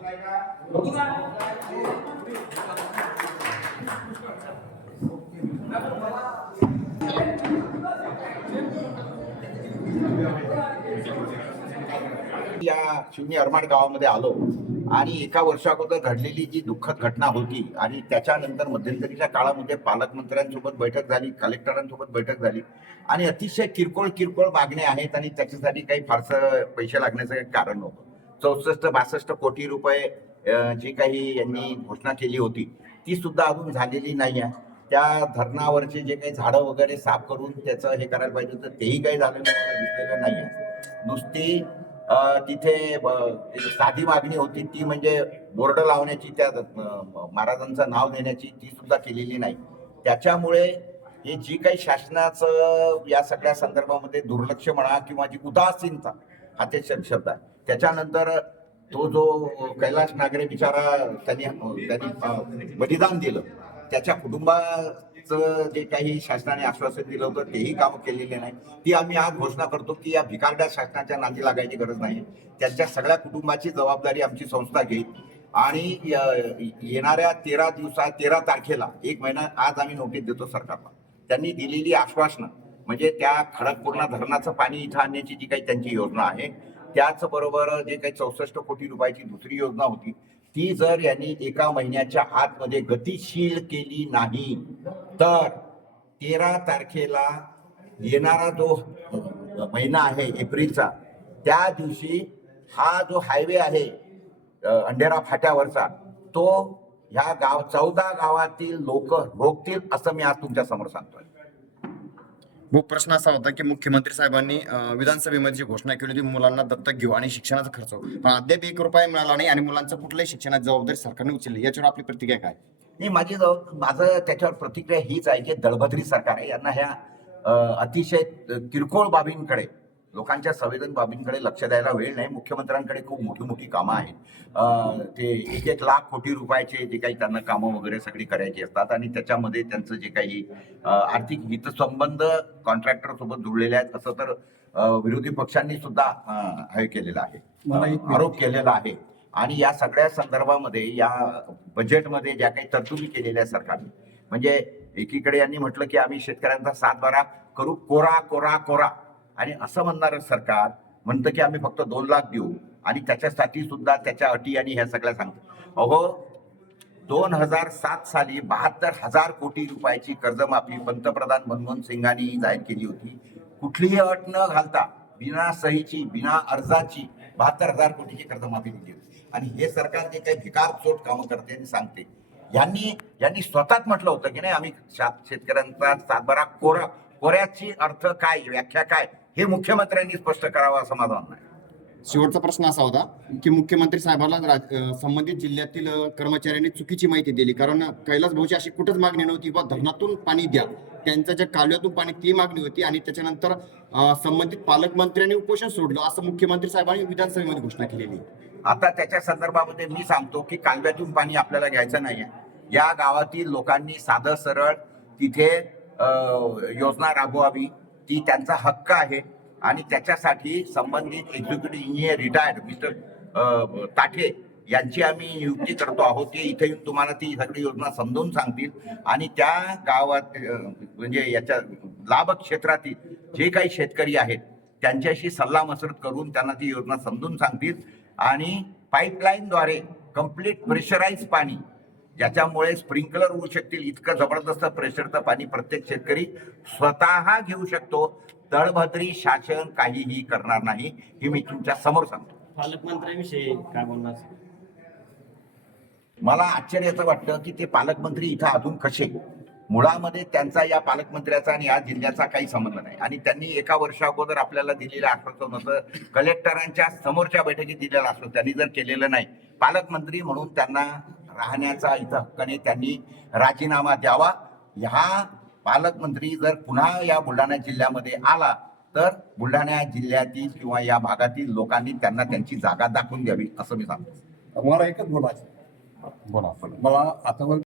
या शिवनी अरमाड गावामध्ये आलो आणि एका वर्षाअगोदर घडलेली जी दुःखद घटना होती आणि त्याच्यानंतर मध्यंतरीच्या काळामध्ये पालकमंत्र्यांसोबत बैठक झाली, कलेक्टरांसोबत बैठक झाली आणि अतिशय किरकोळ किरकोळ मागण्या आहेत आणि त्याच्यासाठी काही फारसं पैसे लागण्याचं काही कारण नव्हतं. 64-62 कोटी रुपये जी काही यांनी घोषणा केली होती ती सुद्धा अजून झालेली नाही आहे. त्या धरणावरचे जे काही झाडं वगैरे साफ करून त्याचं हे करायला पाहिजे होतं तेही काही झालेलं दिसलेलं नाही आहे. नुसती तिथे साधी मागणी होती ती म्हणजे बोर्ड लावण्याची, त्या महाराजांचं नाव देण्याची, ती सुद्धा केलेली नाही. त्याच्यामुळे हे जी काही शासनाचं या सगळ्या संदर्भामध्ये दुर्लक्ष म्हणा किंवा जी उदासीनता हा ते शब्द आहे. त्याच्यानंतर तो जो कैलाश नागरे बिचारा त्यांनी बलिदान दिलं, त्याच्या कुटुंबाचं जे काही शासनाने आश्वासन दिलं होतं तेही काम केलेले नाही. ती आम्ही आज घोषणा करतो की या भिकारड्या शासनाच्या नादी लागायची गरज नाही. त्यांच्या सगळ्या कुटुंबाची जबाबदारी आमची संस्था घेईल आणि येणाऱ्या 13 तारखेला 1 महिना आज आम्ही नोटीस देतो सरकारला. त्यांनी दिलेली आश्वासनं म्हणजे त्या खडकपूर्णा धरणाचं पाणी इथं आणण्याची जी काही त्यांची योजना आहे, त्याचबरोबर जे काही 64 कोटी रुपयाची दुसरी योजना होती ती जर यांनी 1 महिन्याच्या आतमध्ये गतिशील केली नाही तर 13 तारखेला येणारा जो महिना आहे एप्रिलचा, त्या दिवशी हा जो हायवे आहे अंधेरा फाट्यावरचा, तो ह्या 14 गावातील लोक रोखतील असं मी आज तुमच्या समोर सांगतोय. प्रश्न असा होता की मुख्यमंत्री साहेबांनी विधानसभेमध्ये जी घोषणा केली होती मुलांना दत्तक घेऊ आणि शिक्षणाचा खर्च, पण अद्याप 1 रुपया मिळाला नाही आणि मुलांचं कुठल्याही शिक्षणाची जबाबदारी सरकारने उचलली. याच्यावर आपली प्रतिक्रिया काय? नाही, माझं त्याच्यावर प्रतिक्रिया हीच आहे की दळभद्री सरकार आहे. यांना ह्या अतिशय किरकोळ बाबींकडे, लोकांच्या संवेदन बाबींकडे लक्ष द्यायला वेळ नाही. मुख्यमंत्र्यांकडे खूप मोठी मोठी कामं आहेत. ते 1-1 लाख कोटी रुपयाचे जे काही त्यांना कामं वगैरे सगळी करायची असतात आणि त्याच्यामध्ये त्यांचं जे काही आर्थिक हितसंबंध कॉन्ट्रॅक्टर सोबत जुळलेले आहेत असं तर विरोधी पक्षांनी सुद्धा हे केलेलं आहे, आरोप केलेला आहे. आणि या सगळ्या संदर्भामध्ये या बजेटमध्ये ज्या काही तरतुदी केलेल्या आहेत सरकारने, म्हणजे एकीकडे यांनी म्हटलं की आम्ही शेतकऱ्यांचा 7-12 करू, कोरा कोरा कोरा, आणि असं म्हणणारं सरकार म्हणतं की आम्ही फक्त 2 लाख देऊ आणि त्याच्यासाठी सुद्धा त्याच्या अटी आणि ह्या सगळ्या सांगतो. अहो, 2007 साली 72,000 कोटी रुपयाची कर्जमाफी पंतप्रधान मनमोहन सिंगांनी जाहीर केली होती. कुठलीही अट न घालता, बिना सहीची, बिना अर्जाची 72,000 कोटीची कर्जमाफी दिली होती. आणि हे सरकार जे काही भिकारचोट कामं करते आणि सांगते, यांनी स्वतःच म्हटलं होतं की नाही आम्ही शेतकऱ्यांचा 7-12 कोऱ्याची अर्थ काय, व्याख्या काय, हे मुख्यमंत्र्यांनी स्पष्ट करावं असं माझं म्हणणं आहे. शेवटचा प्रश्न असा होता की मुख्यमंत्री साहेबांना संबंधित जिल्ह्यातील कर्मचाऱ्यांनी चुकीची माहिती दिली, कारण कैलास भाऊची अशी कुठंच मागणी नव्हती बा धरणातून पाणी द्या, त्यांच्या ज्या कालव्यातून पाणी ती मागणी होती आणि त्याच्यानंतर संबंधित पालकमंत्र्यांनी उपोषण सोडलं असं मुख्यमंत्री साहेबांनी विधानसभेमध्ये घोषणा केलेली. आता त्याच्या संदर्भामध्ये मी सांगतो की कालव्यातून पाणी आपल्याला घ्यायचं नाहीये. या गावातील लोकांनी साधं सरळ तिथे योजना राबवावी, ती त्यांचा हक्क आहे आणि त्याच्यासाठी संबंधित executive engineer retired mister Tathe यांची आम्ही नियुक्ती करतो आहोत. ते इथे येऊन तुम्हाला ती सगळी योजना समजून सांगतील आणि त्या गावात म्हणजे याच्या लाभ क्षेत्रातील जे काही शेतकरी आहेत त्यांच्याशी सल्लामसलत करून त्यांना ती योजना समजून सांगतील आणि पाईपलाईनद्वारे कम्प्लीट प्रेशराईज पाणी, ज्याच्यामुळे स्प्रिंकलर होऊ शकतील इतकं जबरदस्त प्रेशरचं पाणी प्रत्येक शेतकरी स्वतः घेऊ शकतो. दळभद्री शासन काहीही करणार नाही, हे मी तुमच्या समोर सांगतो. पालकमंत्र्यांविषयी काय बोलणार? मला आश्चर्याचं वाटतं की ते पालकमंत्री इथं अजून कसे. मुळामध्ये त्यांचा या पालकमंत्र्याचा आणि या जिल्ह्याचा काही संबंध नाही आणि त्यांनी 1 वर्षा अगोदर आपल्याला दिलेलं आश्वासन होतं, कलेक्टरांच्या समोरच्या बैठकीत दिलेलं आश्वासन त्यांनी जर केलेलं नाही, पालकमंत्री म्हणून त्यांना राहण्याचा इथं हक्काने त्यांनी राजीनामा द्यावा. ह्या पालकमंत्री जर पुन्हा या बुलढाणा जिल्ह्यामध्ये आला तर बुलढाणा जिल्ह्यातील किंवा या भागातील लोकांनी त्यांना त्यांची जागा दाखवून द्यावी असं मी सांगतो. मला एकच बोलायचं, बोला. मला आता